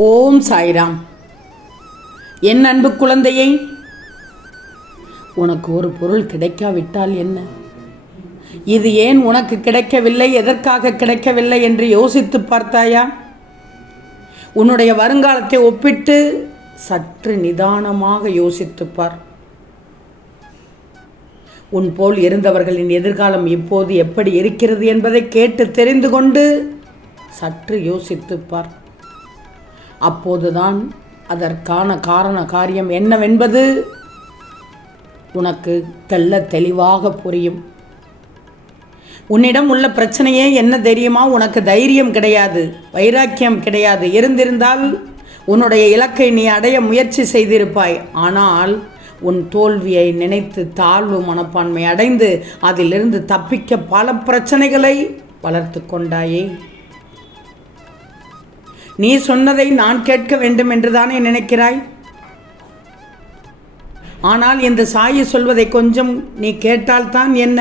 ஓம் சாய்ராம். என் அன்பு குழந்தையை உனக்கு ஒரு பொருள் கிடைக்காவிட்டால் என்ன? இது ஏன் உனக்கு கிடைக்கவில்லை? எதற்காக கிடைக்கவில்லை என்று யோசித்து பார்த்தாயா? உன்னுடைய வருங்காலத்தை ஒப்பிட்டு சற்று நிதானமாக யோசித்துப் பார். உன் போல் இருந்தவர்களின் எதிர்காலம் இப்போது எப்படி இருக்கிறது என்பதை கேட்டு தெரிந்து கொண்டு சற்று யோசித்துப் பார். அப்போதுதான் அதற்கான காரண காரியம் என்னவென்பது உனக்கு தெள்ள தெளிவாக புரியும். உன்னிடம் உள்ள பிரச்சனையே என்ன தெரியுமா? உனக்கு தைரியம் கிடையாது வைராக்கியம் கிடையாது. இருந்திருந்தால் உன்னுடைய இலக்கை நீ அடைய முயற்சி செய்திருப்பாய். ஆனால் உன் தோல்வியை நினைத்து தாழ்வு மனப்பான்மை அடைந்து அதிலிருந்து தப்பிக்க பல பிரச்சனைகளை வளர்த்து கொண்டாயே. நீ சொன்னதை நான் கேட்க வேண்டும் என்றுதானே நினைக்கிறாய்? ஆனால் இந்த சாயி சொல்வதை கொஞ்சம் நீ கேட்டால்தான் என்ன?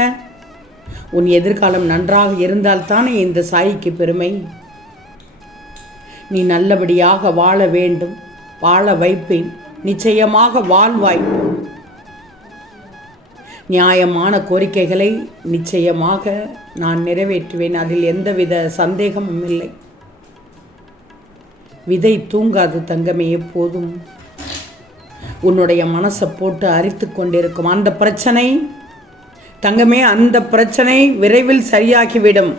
உன் எதிர்காலம் நன்றாக இருந்தால்தானே இந்த சாயிக்கு பெருமை? நீ நல்லபடியாக வாழ வேண்டும் வாழ வைப்பேன் நிச்சயமாக வாழ்வாய். நியாயமான கோரிக்கைகளை நிச்சயமாக நான் நிறைவேற்றுவேன் அதில் எந்தவித சந்தேகமும் இல்லை. விதை தூங்காது தங்கமே எப்போதும் உன்னுடைய மனசை போட்டு அரித்து கொண்டிருக்கும் அந்த பிரச்சனை தங்கமே அந்த பிரச்சனை விரைவில் சரியாகிவிடும்.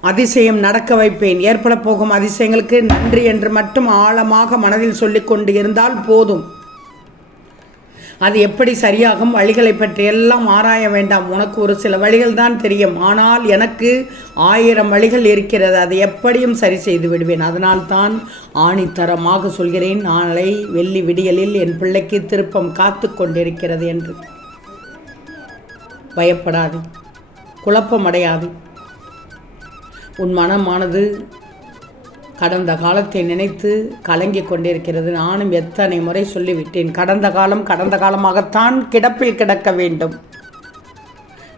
அதிசயம் நடக்க வைப்பேன். ஏற்பட போகும் அதிசயங்களுக்கு நன்றி என்று மட்டும் ஆழமாக மனதில் சொல்லிக் கொண்டு இருந்தால் போதும். அது எப்படி சரியாகும்? வழிகளை பற்றி எல்லாம் ஆராய வேண்டாம். உனக்கு ஒரு சில வழிகள் தான் தெரியும். ஆனால் எனக்கு ஆயிரம் வழிகள் இருக்கிறது. அதை எப்படியும் சரி செய்து விடுவேன். அதனால் தான் ஆணித்தரமாக சொல்கிறேன். நாளை வெள்ளி விடியலில் என் பிள்ளைக்கு திருப்பம் காத்து கொண்டிருக்கிறது என்று. பயப்படாது. குழப்பமடையாது. உன் மனமானது கடந்த காலத்தை நினைத்து கலங்கிக் கொண்டிருக்கிறது. நானும் எத்தனை முறை சொல்லிவிட்டேன் கடந்த காலம் கடந்த காலமாகத்தான் கிடப்பில் கிடக்க வேண்டும்.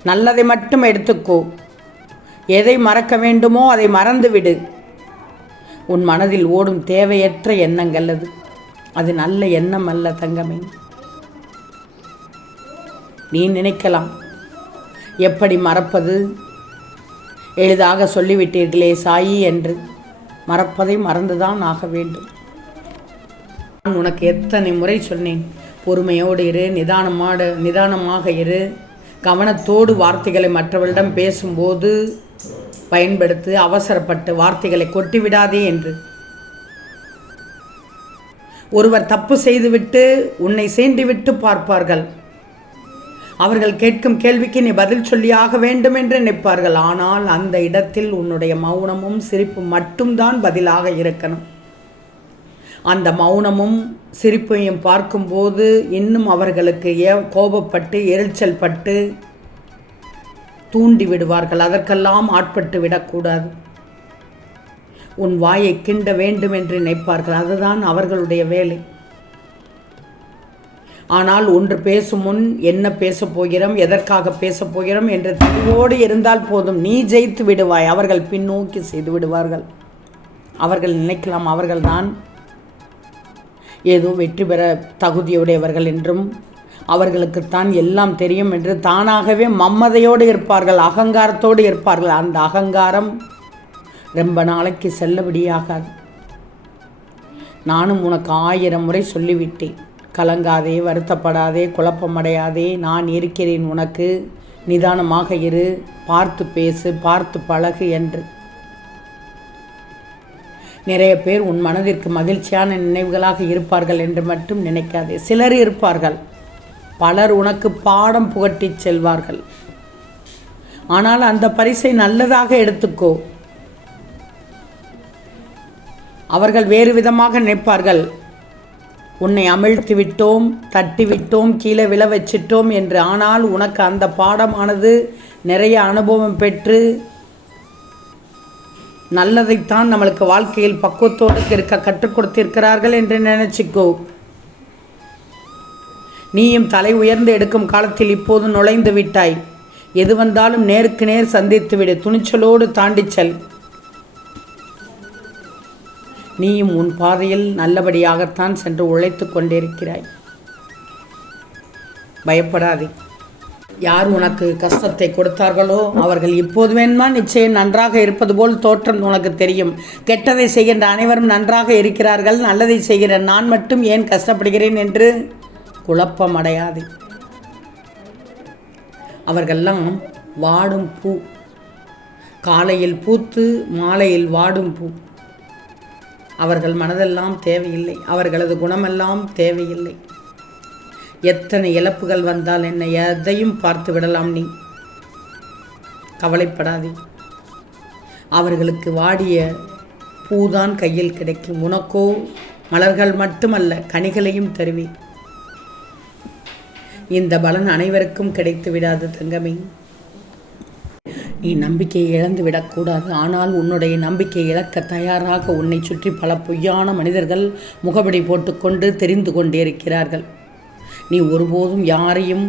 நல்லதை மட்டும் எடுத்துக்கோ. எதை மறக்க வேண்டுமோ அதை மறந்துவிடு. உன் மனதில் ஓடும் தேவையற்ற எண்ணங்கள் அது. அது நல்ல எண்ணம் அல்ல தங்கமே. நீ நினைக்கலாம். எப்படி மறப்பது? எளிதாக சொல்லிவிட்டீர்களே சாயி என்று. மறப்பதை மறந்துதான் ஆக வேண்டும். நான் உனக்கு எத்தனை முறை சொன்னேன் பொறுமையோடு இரு நிதானமாடு நிதானமாக இரு. கவனத்தோடு வார்த்தைகளை மற்றவர்களிடம் பேசும்போது பயன்படுத்து அவசரப்பட்டு வார்த்தைகளை கொட்டிவிடாதே என்று. ஒருவர் தப்பு செய்துவிட்டு உன்னை சீண்டிவிட்டு பார்ப்பார்கள். அவர்கள் கேட்கும் கேள்விக்கு நீ பதில் சொல்லியாக வேண்டும் என்று நினைப்பார்கள். ஆனால் அந்த இடத்தில் உன்னுடைய மௌனமும் சிரிப்பும் மட்டும்தான் பதிலாக இருக்கணும். அந்த மௌனமும் சிரிப்பையும் பார்க்கும்போது இன்னும் அவர்களுக்கு ஏ கோபப்பட்டு எரிச்சல் பட்டு தூண்டி விடுவார்கள். அதற்கெல்லாம் ஆட்பட்டு விடக்கூடாது. உன் வாயை கிண்ட வேண்டும் என்று நினைப்பார்கள். அதுதான் அவர்களுடைய வேலை. ஆனால் ஒன்று பேசும் முன் என்ன பேசப் போகிறோம் எதற்காக பேசப் போகிறோம் என்ற தெளிவோடு இருந்தால் போதும். நீ ஜெயித்து விடுவாய். அவர்கள் பின்னோக்கி செய்து விடுவார்கள். அவர்கள் நினைக்கலாம் அவர்கள்தான் ஏதோ வெற்றி பெற தகுதியுடையவர்கள் என்றும் அவர்களுக்குத்தான் எல்லாம் தெரியும் என்று தானாகவே மம்மதையோடு இருப்பார்கள் அகங்காரத்தோடு இருப்பார்கள். அந்த அகங்காரம் ரொம்ப நாளைக்கு செல்லபடியாகாது. நானும் உனக்கு ஆயிரம் முறை சொல்லிவிட்டேன். கலங்காதே வருத்தப்படாதே குழப்பமடையாதே நான் இருக்கிறேன் உனக்கு. நிதானமாக இரு பார்த்து பேசு பார்த்து பழகு என்று. நிறைய பேர் உன் மனதிற்கு மகிழ்ச்சியான நினைவுகளாக இருப்பார்கள் என்று மட்டும் நினைக்காதே. சிலர் இருப்பார்கள். பலர் உனக்கு பாடம் புகட்டிச் செல்வார்கள். ஆனால் அந்த பரிசை நல்லதாக எடுத்துக்கோ. அவர்கள் வேறு விதமாக நினைப்பார்கள். உன்னை அமிழ்த்தி விட்டோம் தட்டி விட்டோம் கீழே விழ வச்சிட்டோம் என்று. ஆனால் உனக்கு அந்த பாடமானது நிறைய அனுபவம் பெற்று நல்லதைத்தான் நம்மளுக்கு வாழ்க்கையில் பக்குவத்தோடு இருக்க கற்றுக் கொடுத்திருக்கிறார்கள் என்று நினைச்சிக்கோ. நீயும் தலை உயர்ந்து எடுக்கும் காலத்தில் இப்போது நுழைந்து விட்டாய். எது வந்தாலும் நேருக்கு நேர் சந்தித்துவிடு. துணிச்சலோடு தாண்டிச்சல் செல். நீயும் உன் பாதையில் நல்லபடியாகத்தான் சென்று உழைத்து கொண்டிருக்கிறாய். பயப்படாதே. யார் உனக்கு கஷ்டத்தை கொடுத்தார்களோ அவர்கள் இப்போது வேணுமா? நிச்சயம் நன்றாக இருப்பது போல் தோற்றம் உனக்கு தெரியும். கெட்டதை செய்கின்ற அனைவரும் நன்றாக இருக்கிறார்கள். நல்லதை செய்கிற நான் மட்டும் ஏன் கஷ்டப்படுகிறேன் என்று குழப்பம் அடையாது அவர்கள்லாம் வாடும் பூ. காலையில் பூத்து மாலையில் வாடும் பூ. அவர்கள் மனதெல்லாம் தேவையில்லை. அவர்களது குணமெல்லாம் தேவையில்லை. எத்தனை இழப்புகள் வந்தால் என்ன எதையும் பார்த்து விடலாம் நீ. கவலைப்படாதே. அவர்களுக்கு வாடிய பூதான் கையில் கிடைக்கும். உனக்கோ மலர்கள் மட்டுமல்ல கனிகளையும் தருவேன். இந்த பலன் அனைவருக்கும் கிடைத்து விடாது தங்கமே. நீ நம்பிக்கையை இழந்து விடக்கூடாது. ஆனால் உன்னுடைய நம்பிக்கை இழக்க தயாராக உன்னை சுற்றி பல பொய்யான மனிதர்கள் முகபடி போட்டுக்கொண்டு தெரிந்து கொண்டே இருக்கிறார்கள் நீ ஒருபோதும் யாரையும்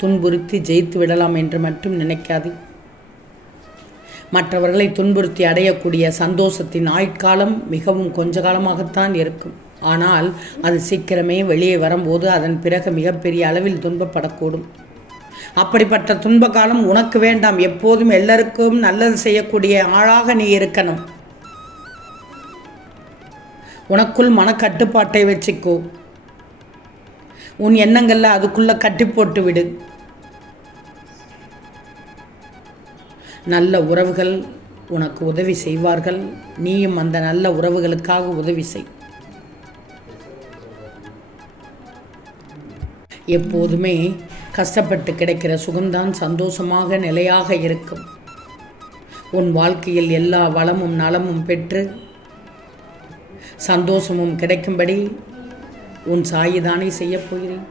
துன்புறுத்தி ஜெயித்து விடலாம் என்று மட்டும் நினைக்காதே. மற்றவர்களை துன்புறுத்தி அடையக்கூடிய சந்தோஷத்தின் ஆயுட்காலம் மிகவும் கொஞ்ச காலமாகத்தான் இருக்கும். ஆனால் அது சீக்கிரமே வெளியே வரும்போது அதன் பிறகு மிகப்பெரிய அளவில் துன்பப்படக்கூடும். அப்படிப்பட்ட துன்ப காலம் உனக்கு வேண்டாம். எப்போதும் எல்லாருக்கும் நல்லது செய்யக்கூடிய ஆளாக நீ இருக்கணும். உனக்குள் மனக்கட்டுப்பாட்டை வச்சுக்கோ. உன் எண்ணங்களில் அதுக்குள்ளே கட்டி போட்டு விடு. நல்ல உறவுகள் உனக்கு உதவி செய்வார்கள். நீயும் அந்த நல்ல உறவுகளுக்காக உதவி செய். எப்போதுமே கஷ்டப்பட்டு கிடைக்கிற சுகம்தான் சந்தோஷமாக நிலையாக இருக்கும். உன் வாழ்க்கையில் எல்லா வளமும் நலமும் பெற்று சந்தோஷமும் கிடைக்கும்படி உன் சாயிதானே செய்யப் போகிறேன்.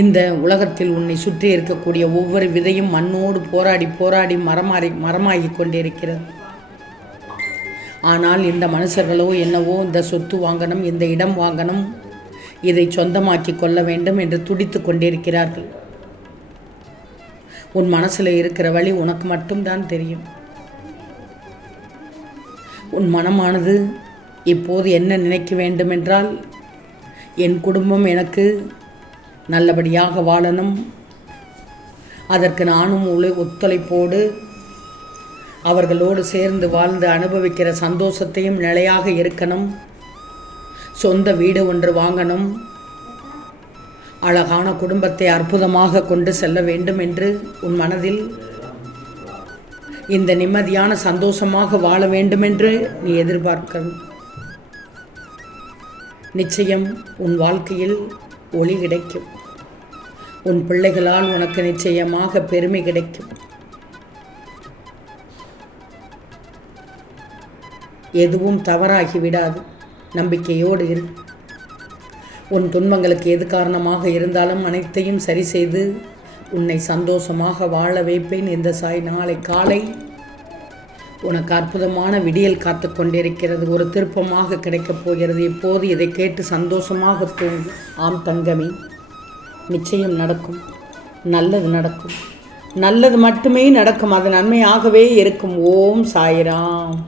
இந்த உலகத்தில் உன்னை சுற்றி இருக்கக்கூடிய ஒவ்வொரு விதையும் மண்ணோடு போராடி போராடி மரமாறி மரமாகி கொண்டிருக்கிறது. ஆனால் இந்த மனுஷர்களோ என்னவோ இந்த சொத்து வாங்கணும் இந்த இடம் வாங்கணும் இதை சொந்தமாக்கி கொள்ள வேண்டும் என்று துடித்து கொண்டிருக்கிறார்கள். உன் மனசில் இருக்கிற வழி உனக்கு மட்டும்தான் தெரியும். உன் மனமானது இப்போது என்ன நினைக்க வேண்டுமென்றால் என் குடும்பம் எனக்கு நல்லபடியாக வாழணும். அதற்கு நானும் ஒத்துழைப்போடு அவர்களோடு சேர்ந்து வாழ்ந்து அனுபவிக்கிற சந்தோஷத்தையும் நிலையாக இருக்கணும். சொந்த வீடு ஒன்று வாங்கணும். அழகான குடும்பத்தை அற்புதமாக கொண்டு செல்ல வேண்டும் என்று உன் மனதில் இந்த நிம்மதியான சந்தோஷமாக வாழ வேண்டுமென்று நீ எதிர்பார்க்க நிச்சயம் உன் வாழ்க்கையில் ஒளி கிடைக்கும். உன் பிள்ளைகளால் உனக்கு நிச்சயமாக பெருமை கிடைக்கும். எதுவும் தவறாகி விடாது. நம்பிக்கையோடு இரு. உன் துன்பங்களுக்கு எது காரணமாக இருந்தாலும் அனைத்தையும் சரி செய்து உன்னை சந்தோஷமாக வாழ வைப்பேன் இந்த சாய். நாளை காலை உனக்கு அற்புதமான விடியல் காத்து கொண்டிருக்கிறது. ஒரு திருப்பமாக கிடைக்கப் போகிறது. இப்போது இதை கேட்டு சந்தோஷமாக தூங்கு. ஆம் தங்கமே நிச்சயம் நடக்கும். நல்லது நடக்கும். நல்லது மட்டுமே நடக்கும். அது நன்மையாகவே இருக்கும். ஓம் சாய்ராம்.